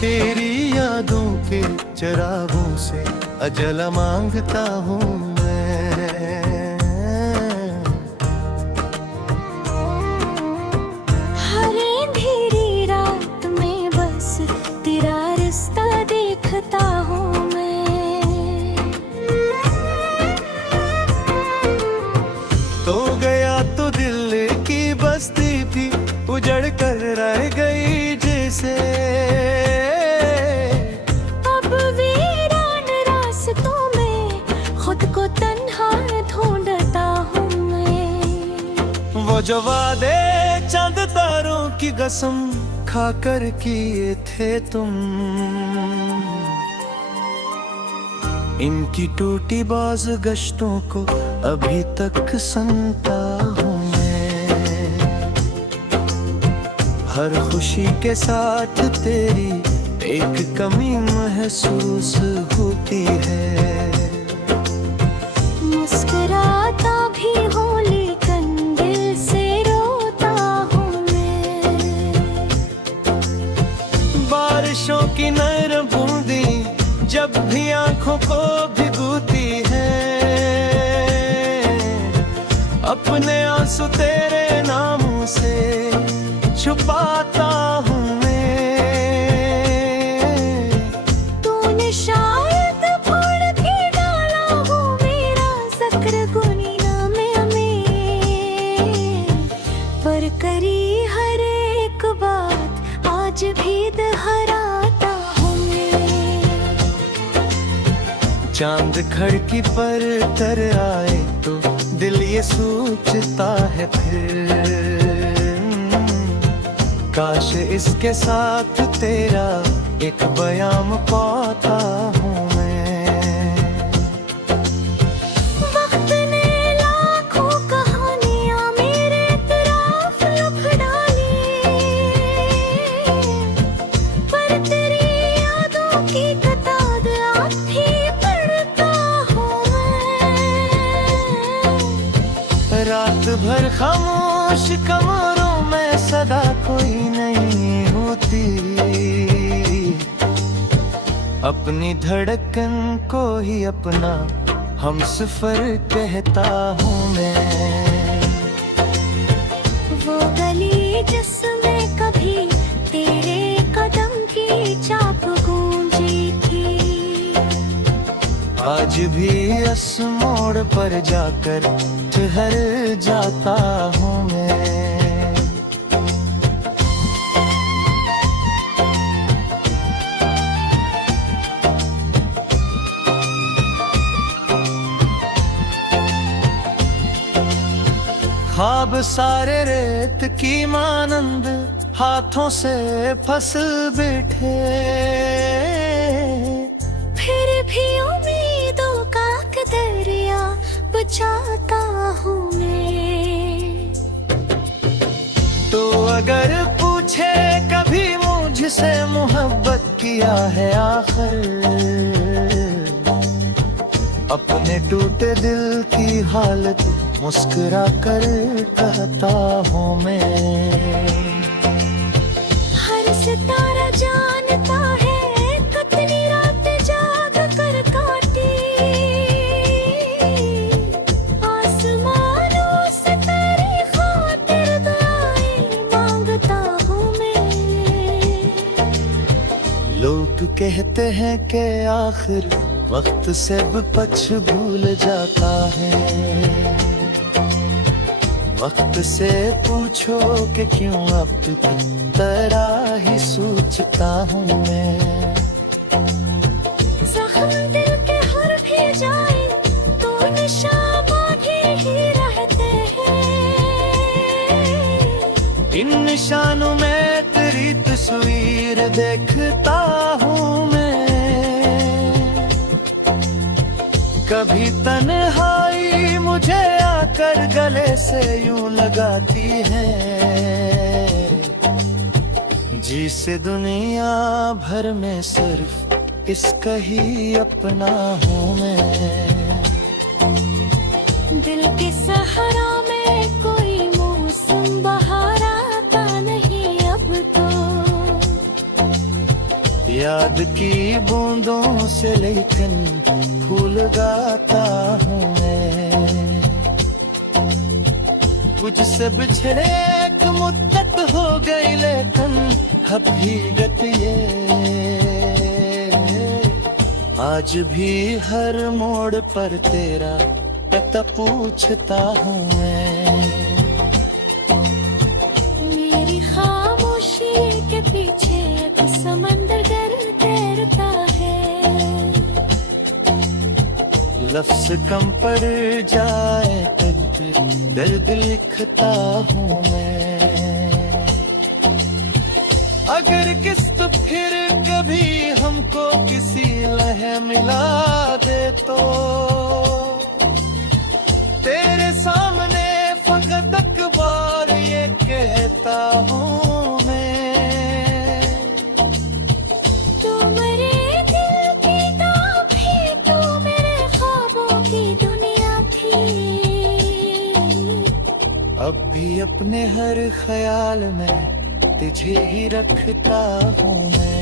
तेरी यादों के चरागों से अजल मांगता हूँ मैं। हर अंधेरी रात में बस तेरा रास्ता देखता हूँ मैं। तो गया तो दिल की बस्ती भी उजड़ कर रह गई जैसे। अब वीरान रास्तों में खुद को तन्हा ढूंढता हूँ मैं। वो जो वादे चंद तारों की कसम खाकर किए थे तुम, इनकी टूटी बाज गश्तों को अभी तक सुनता हूँ मैं। हर खुशी के साथ तेरी एक कमी महसूस होती है। मुस्कुराता भी हूँ लेकिन दिल से रोता हूँ मैं। बारिशों की नरम बूंदी जब भी आंखों को भिगोती है, अपने आंसू तेरे नाम से छुपाता हूँ मैं। तूने शायद भूल के डाला हो मेरा ज़िक्र गुनीना में, पर करी हर एक बात आज भी दोहराता हूँ मैं। चांद खड़की पर तर आए तो दिल ये सोचता है फिर, काश इसके साथ तेरा एक बयान पाता हूँ मैं। वक्त ने लाखों कहानियां मेरे तरफ लिख डाली, पर तेरी यादों की कतार आज भी पढ़ता हूँ मैं। रात भर खामोश कमरों में सदा कोई नहीं होती, अपनी धड़कन को ही अपना हमसफर कहता हूँ मैं। वो गली जिसमें कभी तेरे कदम की चाप गूंजी थी, आज भी इस मोड़ पर जाकर ठहर जाता हूँ मैं। ख्वाब सारे रेत की मानंद हाथों से फसल बैठे, फिर भी उम्मीदों का दरिया बचाता हूँ मैं। तो अगर पूछे कभी मुझसे मोहब्बत किया है आखिर, अपने टूटे दिल की हालत मुस्कुरा कर कहता हूँ मैं। हर सितारा जानता है कितनी रात जाग कर काटी, आसमानों से तेरी खातिर दुआएं मांगता हूँ मैं। लोग कहते हैं कि आखिर वक्त सब पछ भूल जाता है, वक्त से पूछो कि क्यों अब तरह ही सोचता हूँ मैं। जख्म दिल के हर भी जाए तो निशान बाकी ही रहते हैं। इन निशानों में तेरी तस्वीर देखता हूँ मैं। कभी तन्हाई मुझे आकर गले से यूं लगाती है, जिसे दुनिया भर में सिर्फ इसका ही अपना हूँ मैं। दिल के सहारा में कोई मौसम बहार आता नहीं अब तो, याद की बूंदों से लेकिन फूल गाता हूँ मैं। मुझसे बिछड़े एक मुद्दत हो गई लेकिन हकीकत ये आज भी हर मोड़ पर तेरा पता पूछता हूँ मैं। मेरी खामोशी के पीछे एक समंदर तैरता है। लफ्ज कम पड़ जाए तब दर्द लिखता हूँ मैं। अगर किस्त फिर कभी हमको किसी लहे मिला दे तो तेरे सामने फकत अकबार ये कहता हूँ मैं। तू मेरे दिल की भी तू मेरे ख्वाबों की दुनिया थी। अब भी अपने हर ख्याल में तुझे ही रखता हूँ मैं।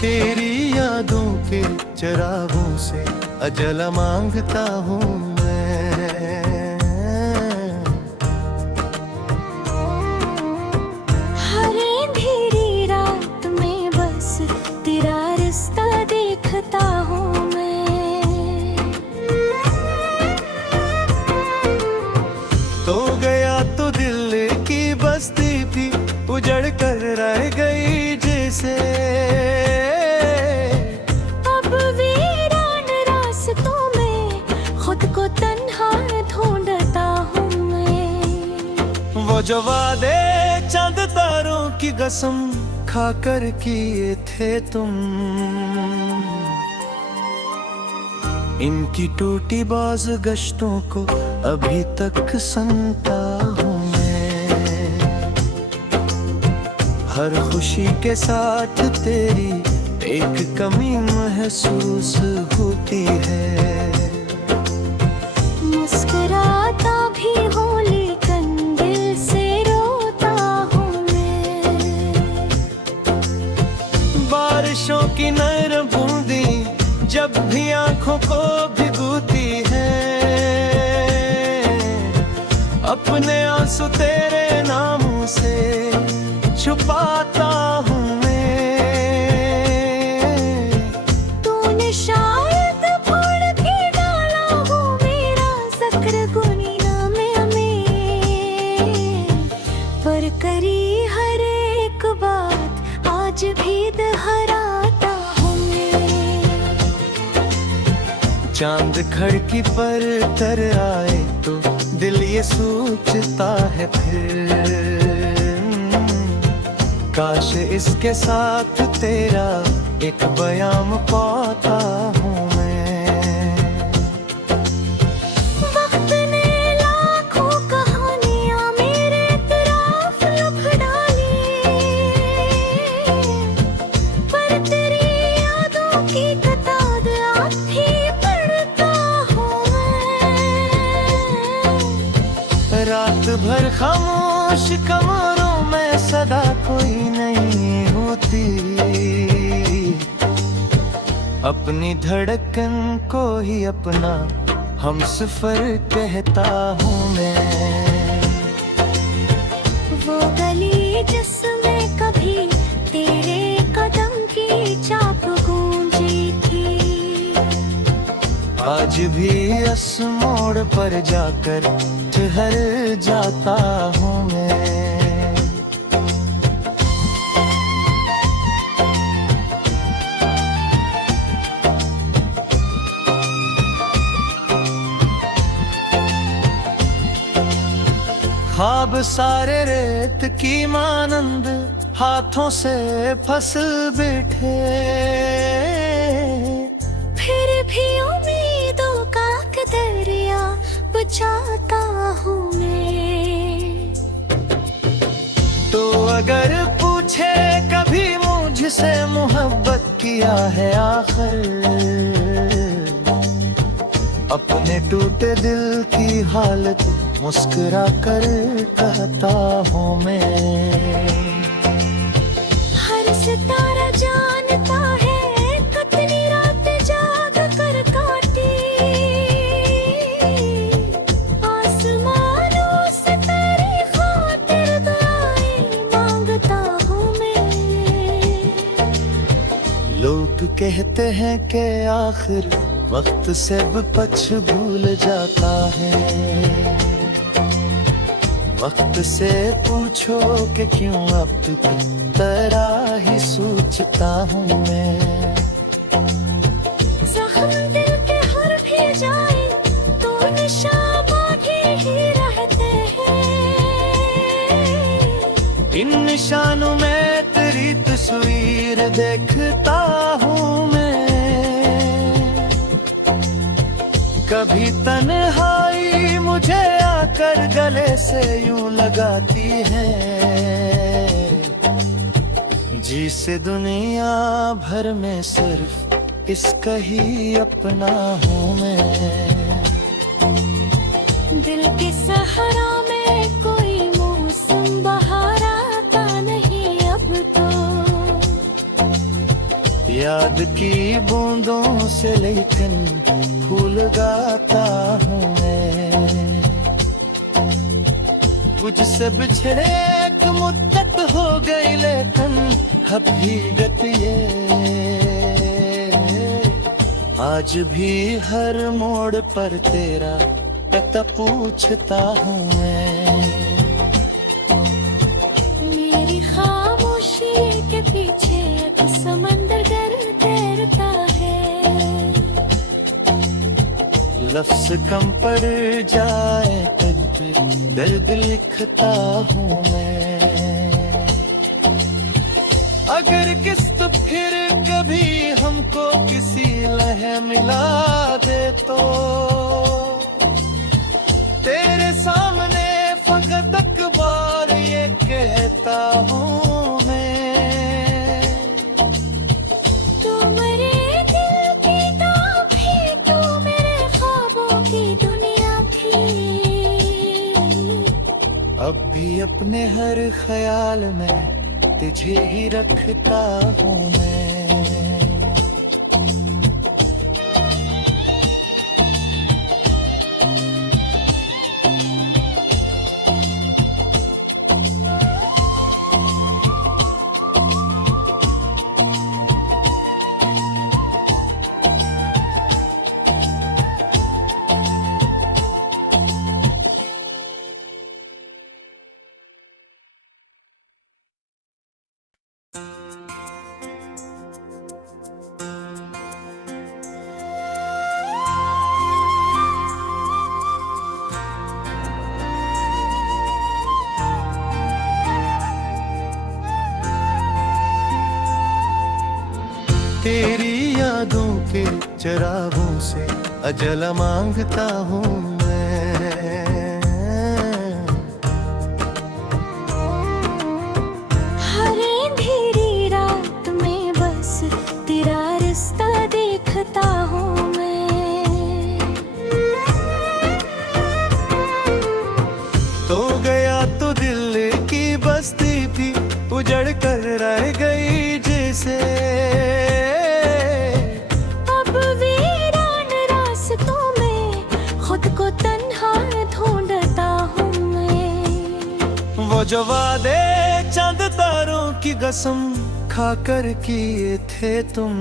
तेरी यादों के चरागों से अजल मांगता हूँ मैं। हर अंधेरी रात में बस तेरा रास्ता देखता हूँ मैं। तो गया तो दिल की बस्ती भी उजड़ कर रह गई जैसे। वो जो वादे चंद तारों की कसम खा कर किए थे तुम, इनकी टूटी बाज गश्तों को अभी तक सुनता हूँ मैं। हर खुशी के साथ तेरी एक कमी महसूस होती है। मुस्कुराता भी हूँ लेकिन दिल से रोता हूँ मैं। बारिशों की नरम बूंदी जब भी आंखों को भिगोती है, अपने आंसू तेरे नामों से छुपाता हूँ मैं। तूने शायद फोड़ के डाला हो मेरा ज़िक्र गुनीनामे में, पर करी हर एक बात आज भी दोहराता हूँ मैं। चांद खिड़की पर तर आए तो दिल ये सोचता है फिर, काश इसके साथ तेरा एक बयान पाता हूँ मैं। वक्त ने लाखों कहानियाँ मेरे तरफ लिख डाली, पर तेरी यादों की किताब आज भी पढ़ता हूँ मैं। रात भर खामोश कमरों में सदा कोई नहीं होती, अपनी धड़कन को ही अपना हमसफर कहता हूँ मैं। वो गली जिसमें कभी तेरे कदम की चाप गूंजी थी, आज भी इस मोड़ पर जाकर ठहर जाता हूँ मैं। सारे रेत की मानंद हाथों से फसल बैठे, फिर भी उम्मीदों का दरिया बुझाता हूँ मैं। तो अगर पूछे कभी मुझसे मोहब्बत किया है आखिर, अपने टूटे दिल की हालत मुस्कुरा कर कहता हूँ मैं। हर सितारा जानता है कितनी रात जाग कर काटी, आसमानों से तेरी खातिर दुआएं मांगता हूँ मैं। लोग कहते हैं कि आखिर वक्त सब कुछ भूल जाता है, वक्त से पूछो कि क्यों अब की तरह ही सोचता हूँ मैं। जख्म दिल के हर भी जाए तो निशान बाकी ही रहते हैं। इन निशानों में तेरी तस्वीर देखता हूँ मैं। कभी तन्हाई मुझे आकर गले से यूं लगाती है, जिसे दुनिया भर में सिर्फ इसका ही अपना हूँ मैं। दिल के सहारा में कोई मौसम बहार आता नहीं अब तो, याद की बूंदों से लेकिन फूल गाता हूँ मैं। तुझसे बिछड़े एक मुद्दत हो गई लेकिन हकीकत ये, आज भी हर मोड़ पर तेरा पता पूछता हूँ मैं। मेरी खामोशी के पीछे एक समंदर तैरता है, लफ्ज कम पड़ जाए तब भी दर्द लिखता हूँ मैं। अगर किस्त फिर कभी हमको किसी लहे मिला दे तो तेरे सामने फकत अकबार ये कहता हूँ मैं। तू मेरे दिल की ताबी, तू मेरे ख्वाबों की दुनिया थी। अब भी अपने हर ख्याल में तुझे ही रखता हूँ मैं। तेरी यादों के चरागों से अजल मांगता हूँ मैं। हर अंधेरी रात में बस तेरा रिश्ता देखता हूँ मैं। तो गया तो दिल की बस्ती भी उजड़ कर रह गई जैसे, अब वीरान रास्तों में खुद को तन्हा ढूंढता हूँ मैं। वो जो वादे चांद तारों की कसम खाकर किए थे तुम,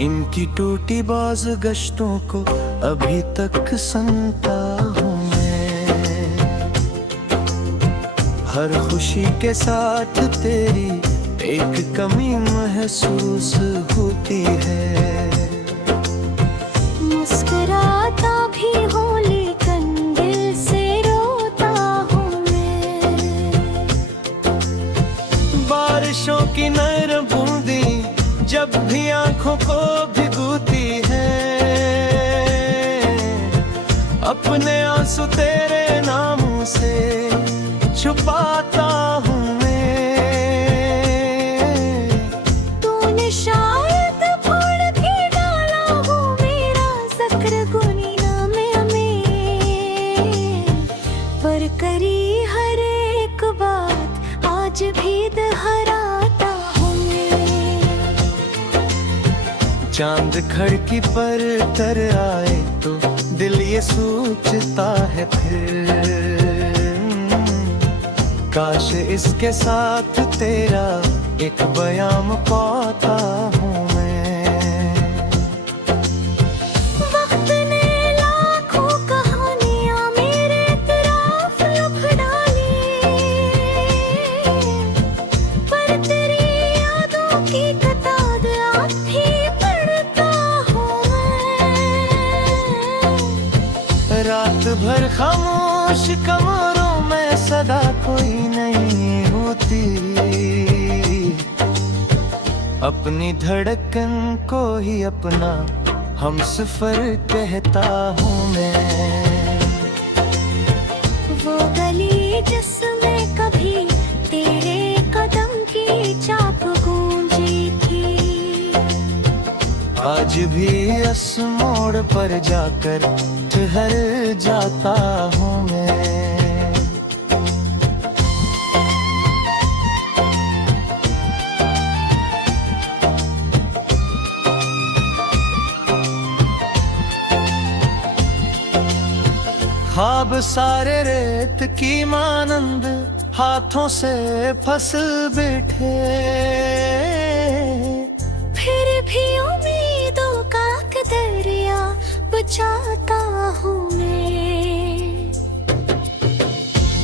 इनकी टूटी बाज गश्तों को अभी तक सुनता हूँ मैं। हर खुशी के साथ तेरी एक कमी महसूस होती है। मुस्कुराता भी हो लेकिन दिल की नरम बूंदी जब भी आंखों को भिगोती है, अपने आंसू तेरे नामों से छुपाता हूँ मैं। तूने शायद भूल भी डाला हो मेरा ज़िक्र गुनीना में, पर करी हर एक बात आज भी दोहराता हूँ मैं। चांद खिड़की पर तर आए तो दिल ये सोचता है फिर, काश इसके साथ तेरा एक बयान पाता हूँ मैं। वक्त ने लाखों कहानियां मेरे तरफ लिख डाली, पर तेरी यादों की किताब आज भी पढ़ता हूँ मैं। रात भर खामोश कमरों में सदा कोई नहीं होती, अपनी धड़कन को ही अपना हमसफर कहता हूँ मैं। वो गली जिसमें कभी तेरे कदम की चाप गूंजी थी, आज भी इस मोड़ पर जाकर ठहर जाता हूँ मैं। ख्वाब सारे रेत की मानंद हाथों से फसल बैठे, फिर भी उम्मीदों का दरिया बचाता हूँ मैं।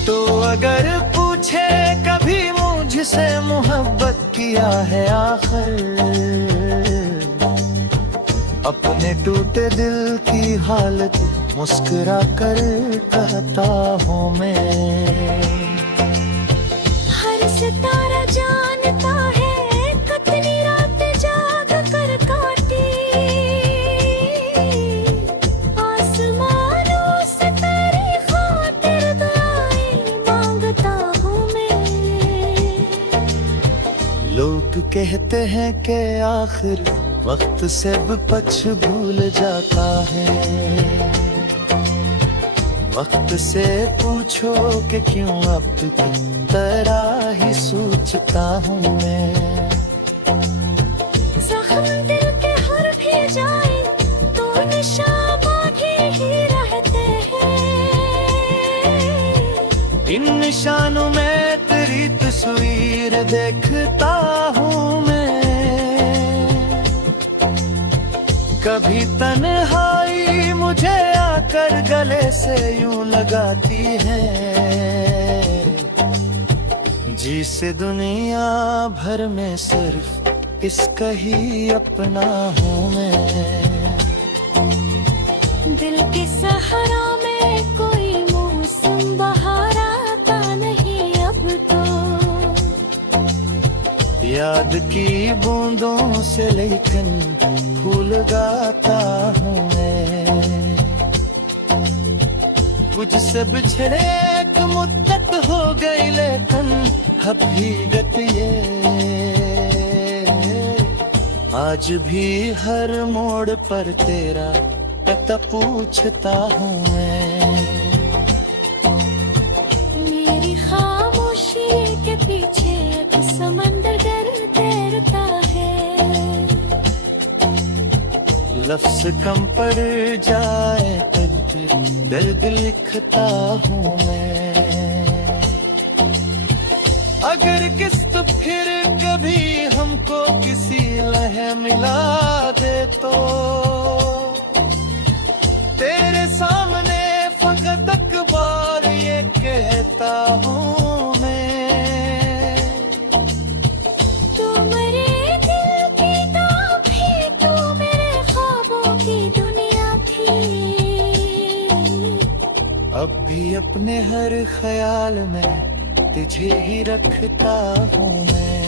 तो अगर पूछे कभी मुझसे मोहब्बत किया है आखिर, अपने टूटे दिल की हालत मुस्कुरा कर कहता हूँ मैं। हर सितारा जानता है कितनी रात जाग कर काटी, आसमानों से तेरी खातिर दुआएं मांगता हूँ मैं। लोग कहते हैं कि आखिर वक्त सब पछ भूल जाता है, वक्त से पूछो कि क्यों अब की तरह ही सोचता हूँ मैं। जख्म दिल के हर भी जाए तो निशान बाकी ही रहते हैं, इन निशानों में तेरी तस्वीर देखता हूँ मैं। कभी तन्हाई मुझे आकर गले से यूं लगाती है, जिसे दुनिया भर में सिर्फ इसका ही अपना हूँ मैं। दिल के सहारा में कोई मौसम बहार आता नहीं अब तो, याद की बूंदों से लेकिन फूल गाता हूँ मैं। मुझसे बिछड़े एक मुद्दत हो गई लेकिन अब भीगत ये, आज भी हर मोड़ पर तेरा पता पूछता हूँ मैं। मेरी खामोशी के पीछे एक समंदर तैरता है, लफ्ज कम पड़ जाए तब दर्द लिखता हूँ मैं। अगर किस्त फिर कभी हमको किसी लम्हे मिला दे तो तेरे सामने फकत अखबार ये कहता हूँ मैं। तू मेरे दिल की तो भी तू मेरे ख्वाबों की दुनिया थी, अब भी अपने हर ख्याल में तुझे ही रखता हूँ मैं।